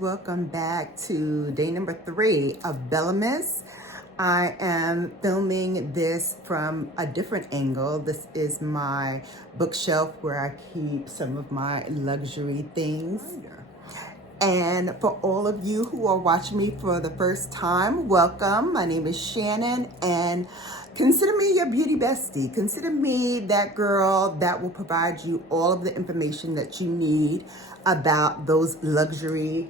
welcome back to day number 3 of BELLAmas. I am filming this from a different angle. This is my bookshelf where I keep some of my luxury things. And for all of you who are watching me for the first time, welcome. My name is Shannon, and consider me your beauty bestie. Consider me that girl that will provide you all of the information that you need about those luxury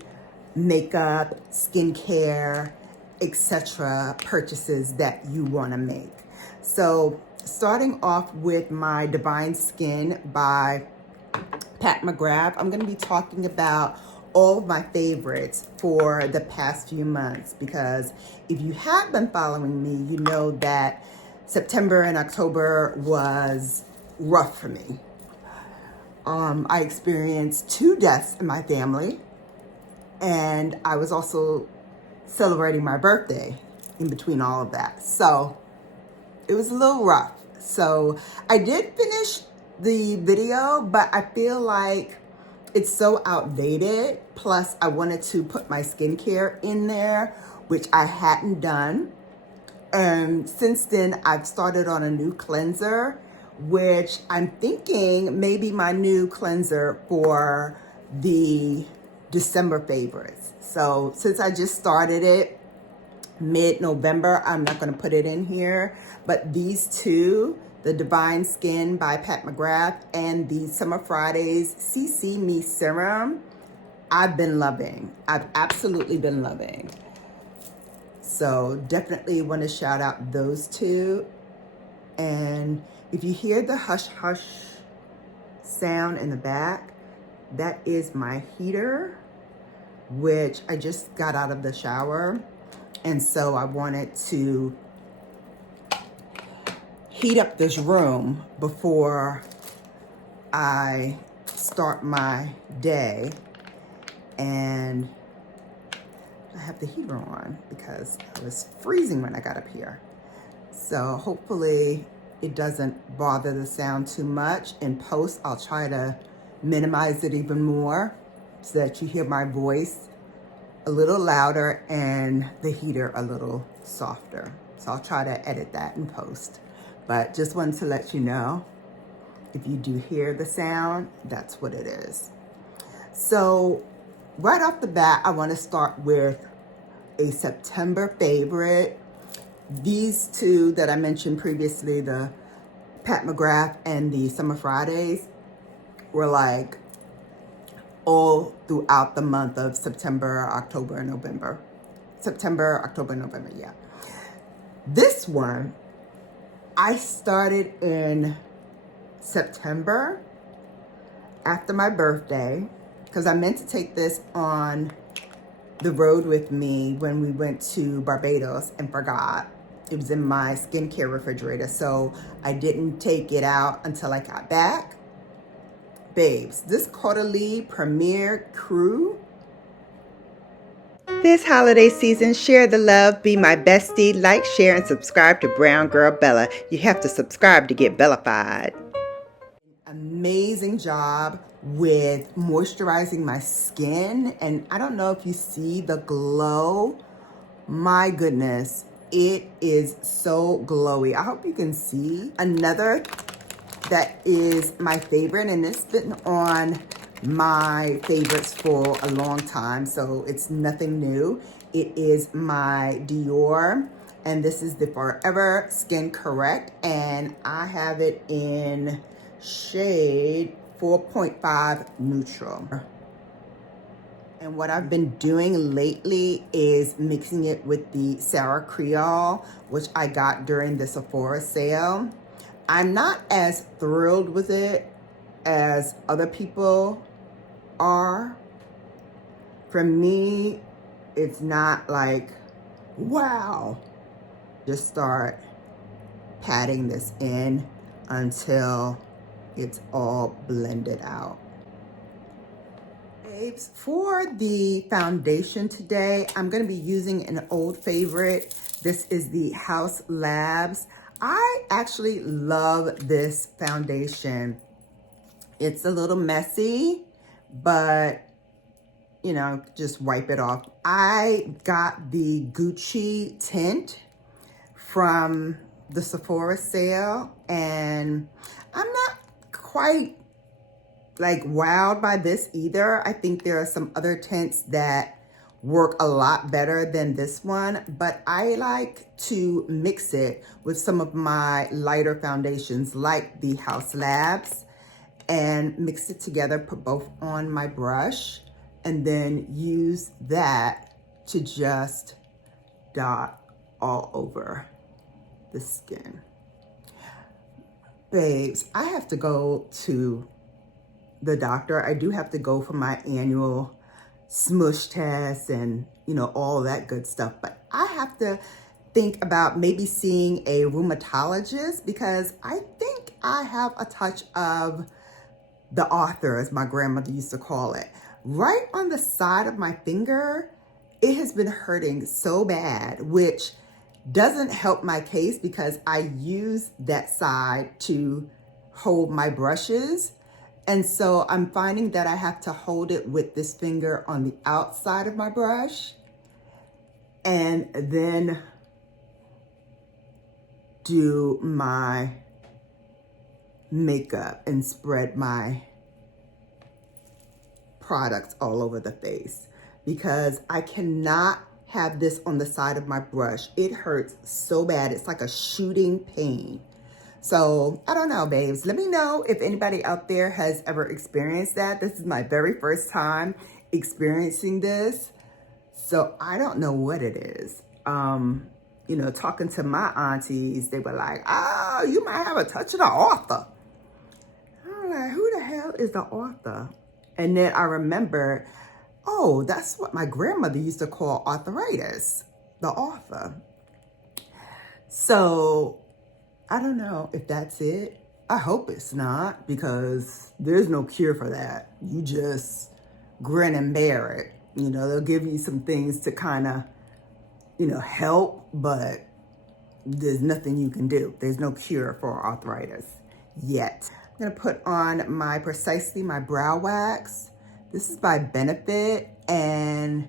makeup, skincare, etc. purchases that you want to make. So starting off with my Divine Skin by Pat McGrath, I'm going to be talking about all of my favorites for the past few months, because if you have been following me, you know that September and October was rough for me. I experienced 2 deaths in my family, and I was also celebrating my birthday in between all of that. So it was a little rough. So I did finish the video, but I feel like it's so outdated. Plus I wanted to put my skincare in there, which I hadn't done. And since then I've started on a new cleanser, which I'm thinking may be my new cleanser for the December favorites. So since I just started it mid-November, I'm not going to put it in here, but these two, the Divine Skin by Pat McGrath and the Summer Fridays CC Me Serum, I've been loving. I've absolutely been loving. So definitely want to shout out those two. And if you hear the hush hush sound in the back, that is my heater, which I just got out of the shower. And so I wanted to heat up this room before I start my day. And I have the heater on because I was freezing when I got up here. So hopefully it doesn't bother the sound too much. In post, I'll try to minimize it even more so that you hear my voice a little louder and the heater a little softer. So I'll try to edit that in post. But just wanted to let you know, if you do hear the sound, that's what it is. So right off the bat, I want to start with a September favorite. These two that I mentioned previously, the Pat McGrath and the Summer Fridays, were like all throughout the month of September, October, and November. September, October, November, yeah. This one, I started in September after my birthday, because I meant to take this on the road with me when we went to Barbados and forgot. It was in my skincare refrigerator, so I didn't take it out until I got back. Babes, this quarterly premiere crew. This holiday season, share the love, be my bestie, like, share, and subscribe to Brown Girl Bella. You have to subscribe to get Bellafied. Amazing job with moisturizing my skin, and I don't know if you see the glow. My goodness, it is so glowy. I hope you can see. Another that is my favorite, and it's been on my favorites for a long time, so it's nothing new. It is my Dior, and this is the Forever Skin Correct, and I have it in shade 4.5 neutral. And what I've been doing lately is mixing it with the Sarah Creole, which I got during the Sephora sale. I'm not as thrilled with it as other people are. For me, it's not like, wow. Just start patting this in until it's all blended out. Babes, for the foundation today, I'm going to be using an old favorite. This is the Haus Labs. I actually love this foundation. It's a little messy, but you know, just wipe it off. I got the Gucci tint from the Sephora sale, and I'm not quite like wowed by this either. I think there are some other tints that work a lot better than this one, but I like to mix it with some of my lighter foundations like the House Labs, and mix it together, put both on my brush, and then use that to just dot all over the skin. Babes, I have to go to the doctor. I do have to go for my annual smush test and, you know, all that good stuff. But I have to think about maybe seeing a rheumatologist, because I think I have a touch of the author, as my grandmother used to call it. Right on the side of my finger, it has been hurting so bad, which doesn't help my case because I use that side to hold my brushes. And so I'm finding that I have to hold it with this finger on the outside of my brush and then do my makeup and spread my products all over the face, because I cannot have this on the side of my brush. It hurts so bad. It's like a shooting pain. So I don't know, babes. Let me know if anybody out there has ever experienced that. This is my very first time experiencing this, so I don't know what it is. You know, talking to my aunties, they were like, oh, you might have a touch of the author. I'm like, who the hell is the author? And then I remember, oh, that's what my grandmother used to call arthritis, the author. So I don't know if that's it. I hope it's not, because there's no cure for that. You just grin and bear it. You know, they'll give you some things to kind of, you know, help, but there's nothing you can do. There's no cure for arthritis yet. I'm gonna put on my Precisely My Brow Wax. This is by Benefit, and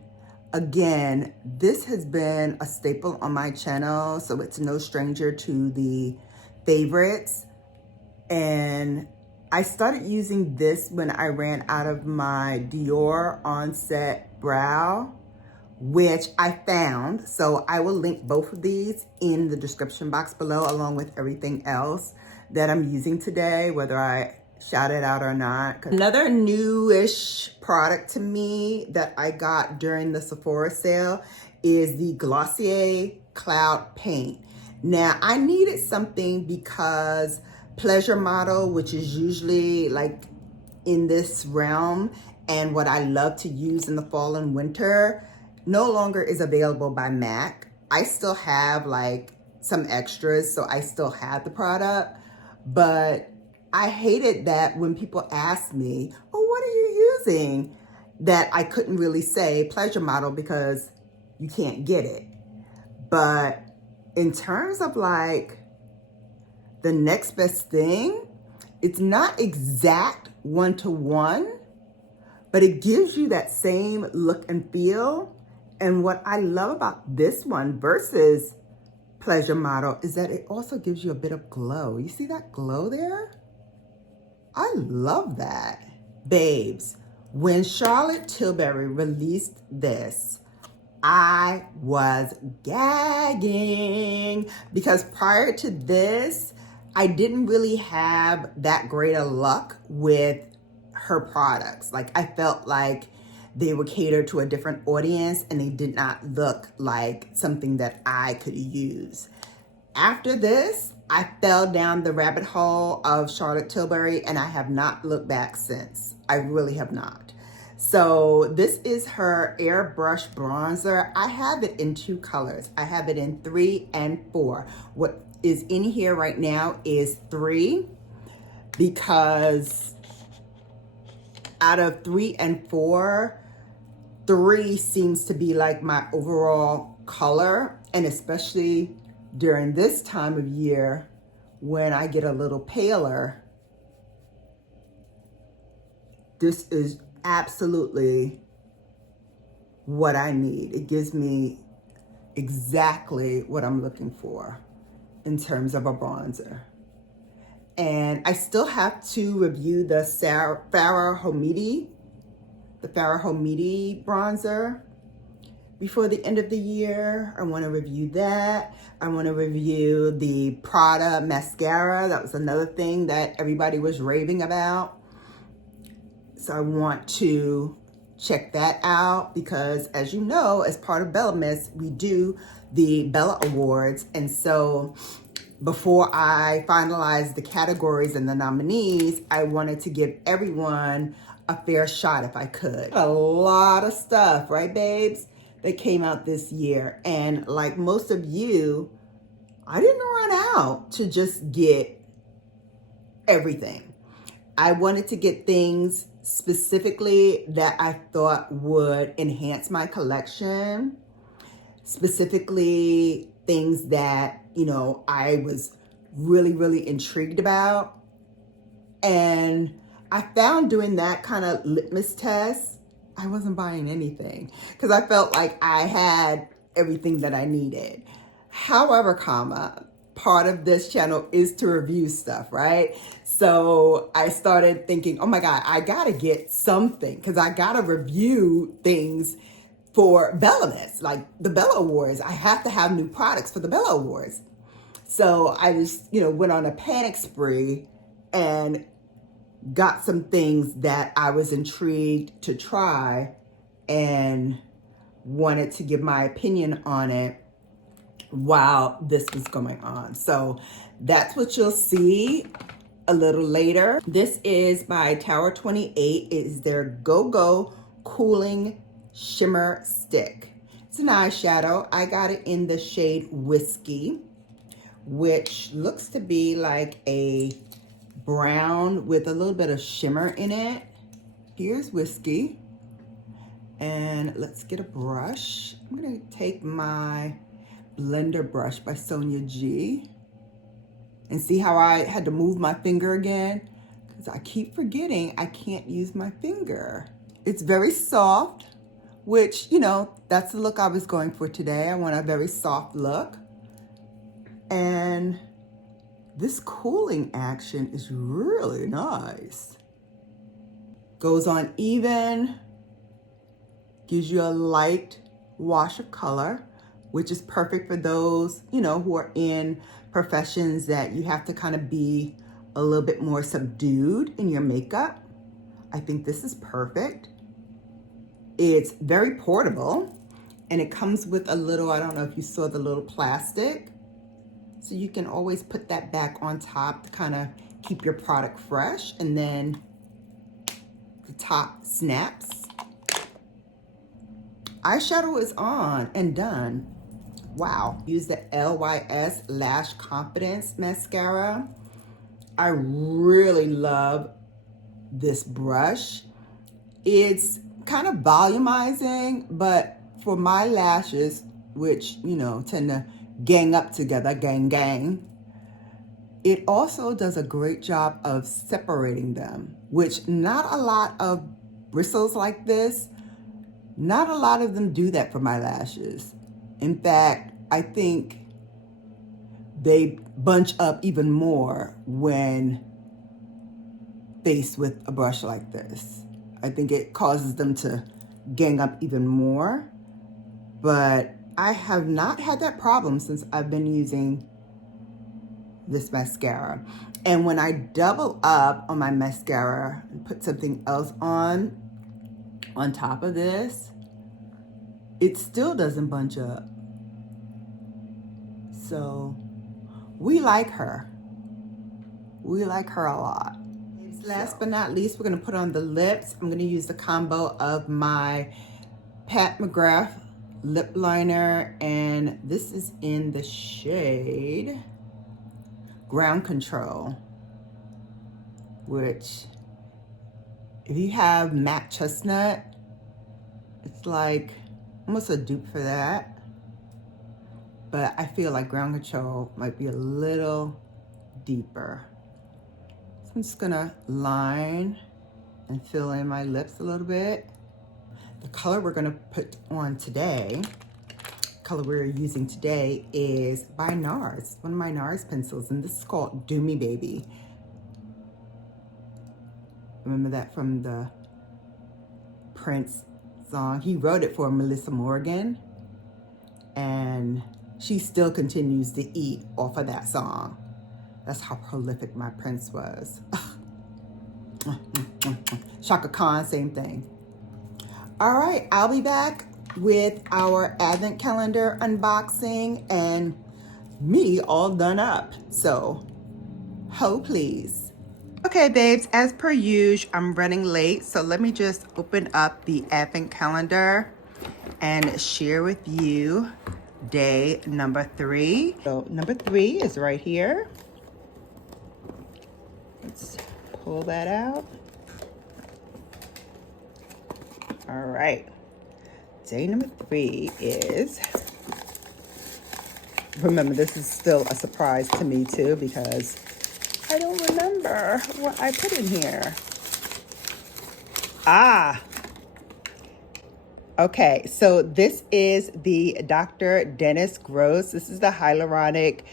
again, this has been a staple on my channel, so it's no stranger to the favorites. And I started using this when I ran out of my Dior Onset Brow, which I found. So I will link both of these in the description box below, along with everything else that I'm using today, whether I shout it out or not. Another newish product to me that I got during the Sephora sale is the Glossier Cloud Paint. Now, I needed something because Pleasure Model, which is usually like in this realm and what I love to use in the fall and winter, no longer is available by MAC. I still have like some extras, so I still have the product, but I hated that when people asked me, oh, what are you using? That I couldn't really say Pleasure Model because you can't get it. But in terms of like the next best thing, it's not exact one-to-one, but it gives you that same look and feel. And what I love about this one versus Pleasure Model is that it also gives you a bit of glow. You see that glow there? I love that. Babes, when Charlotte Tilbury released this, I was gagging, because prior to this, I didn't really have that great of luck with her products. Like, I felt like they were catered to a different audience and they did not look like something that I could use. After this, I fell down the rabbit hole of Charlotte Tilbury and I have not looked back since. I really have not. So this is her airbrush bronzer. I have it in two colors. I have it in 3 and 4. What is in here right now is 3, because out of 3 and 4, 3 seems to be like my overall color, and especially during this time of year when I get a little paler, this is absolutely what I need. It gives me exactly what I'm looking for in terms of a bronzer. And I still have to review the Farrah Hamidi bronzer before the end of the year. I want to review that. I want to review the Prada mascara. That was another thing that everybody was raving about. So I want to check that out because, as you know, as part of BELLAmas, we do the Bella Awards. And so before I finalize the categories and the nominees, I wanted to give everyone a fair shot if I could. A lot of stuff, right, babes, that came out this year. And like most of you, I didn't run out to just get everything. I wanted to get things specifically that I thought would enhance my collection, specifically things that, you know, I was really, really intrigued about. And I found doing that kind of litmus test, I wasn't buying anything because I felt like I had everything that I needed. However, part of this channel is to review stuff, right? So I started thinking, oh my God, I gotta get something because I gotta review things for BELLAmas, like the Bella Awards. I have to have new products for the Bella Awards. So I just, went on a panic spree and got some things that I was intrigued to try and wanted to give my opinion on it while this was going on. So that's what you'll see a little later. This is by Tower 28. It is their Go-Go Cooling Shimmer Stick. It's an eyeshadow. I got it in the shade Whiskey, which looks to be like a brown with a little bit of shimmer in it. Here's Whiskey. And let's get a brush. I'm gonna take my blender brush by SunYaY and see how I had to move my finger again because I keep forgetting I can't use my finger. It's very soft, which, that's the look I was going for today. I want a very soft look. And this cooling action is really nice. Goes on even, gives you a light wash of color, which is perfect for those, who are in professions that you have to kind of be a little bit more subdued in your makeup. I think this is perfect. It's very portable and it comes with a little, I don't know if you saw the little plastic. So you can always put that back on top to kind of keep your product fresh. And then the top snaps. Eyeshadow is on and done. Wow. Use the LYS Lash Confidence Mascara. I really love this brush. It's kind of volumizing, but for my lashes, which, tend to gang up together, gang, it also does a great job of separating them, which not a lot of bristles like this, not a lot of them do that for my lashes. In fact, I think they bunch up even more when faced with a brush like this. I think it causes them to gang up even more, but I have not had that problem since I've been using this mascara. And when I double up on my mascara and put something else on top of this, it still doesn't bunch up. So we like her. We like her a lot. Last but not least, we're gonna put on the lips. I'm gonna use the combo of my Pat McGrath lip liner, and this is in the shade Ground Control, which if you have matte chestnut, it's like almost a dupe for that. But I feel like Ground Control might be a little deeper. So I'm just gonna line and fill in my lips a little bit. The color we're gonna put on today, color we're using today is by NARS, one of my NARS pencils, and this is called Do Me Baby. Remember that from the Prince song? He wrote it for Melissa Morgan, and she still continues to eat off of that song. That's how prolific my Prince was. Shaka Khan, same thing. All right, I'll be back with our advent calendar unboxing and me all done up. So, ho please. Okay, babes, as per usual, I'm running late. So let me just open up the advent calendar and share with you day number 3. So number 3 is right here. Let's pull that out. All right. Day number 3 is, remember, this is still a surprise to me too because I don't remember what I put in here. Okay, so this is the Dr. Dennis Gross. This is the hyaluronic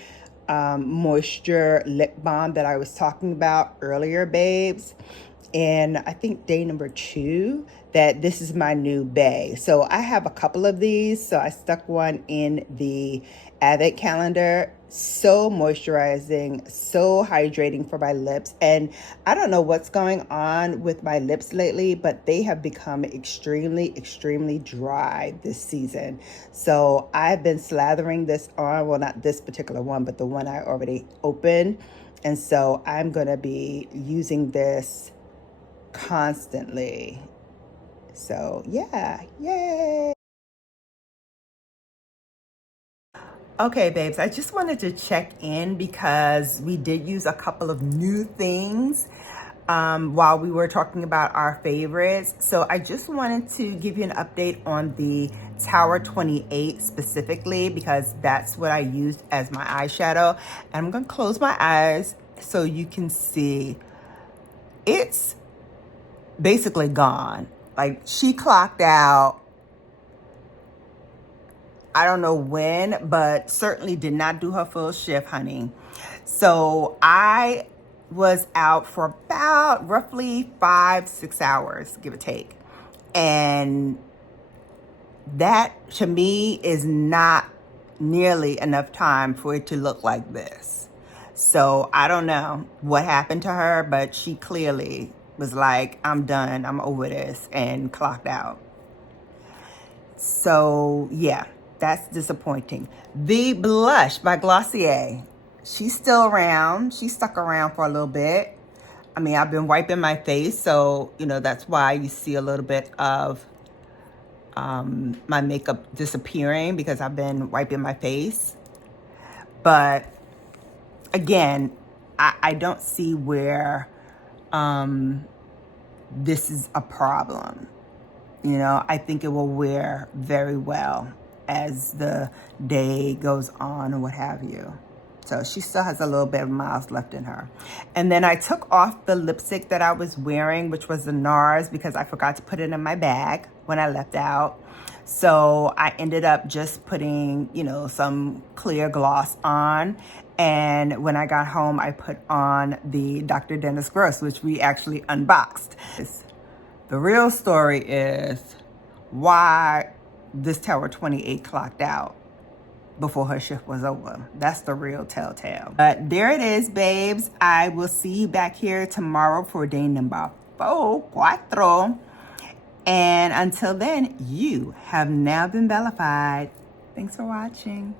moisture lip balm that I was talking about earlier, babes. And I think day number 2 that this is my new bay. So I have a couple of these. So I stuck one in the advent calendar. So moisturizing, so hydrating for my lips. And I don't know what's going on with my lips lately, but they have become extremely, extremely dry this season. So I've been slathering this on, well, not this particular one, but the one I already opened. And so I'm gonna be using this constantly. So yeah, yay. Okay, babes, I just wanted to check in because we did use a couple of new things while we were talking about our favorites. So I just wanted to give you an update on the Tower 28 specifically because that's what I used as my eyeshadow. And I'm gonna close my eyes so you can see. It's basically gone. Like, she clocked out, I don't know when, but certainly did not do her full shift, honey. So I was out for about roughly 5-6 hours, give or take. And that to me is not nearly enough time for it to look like this. So I don't know what happened to her, but she clearly was like, I'm done, I'm over this, and clocked out. So yeah, that's disappointing. The blush by Glossier, she's still around. She stuck around for a little bit. I mean, I've been wiping my face, so you know that's why you see a little bit of my makeup disappearing because I've been wiping my face. But again, I don't see where this is a problem. You know, I think it will wear very well as the day goes on or what have you. So she still has a little bit of miles left in her. And then I took off the lipstick that I was wearing, which was the NARS, because I forgot to put it in my bag when I left out. So I ended up just putting, you know, some clear gloss on. And when I got home, I put on the Dr. Dennis Gross, which we actually unboxed. The real story is why this Tower 28 clocked out before her shift was over. That's the real telltale. But there it is, babes. I will see you back here tomorrow for day number 4. And until then, you have now been bellified. Thanks for watching.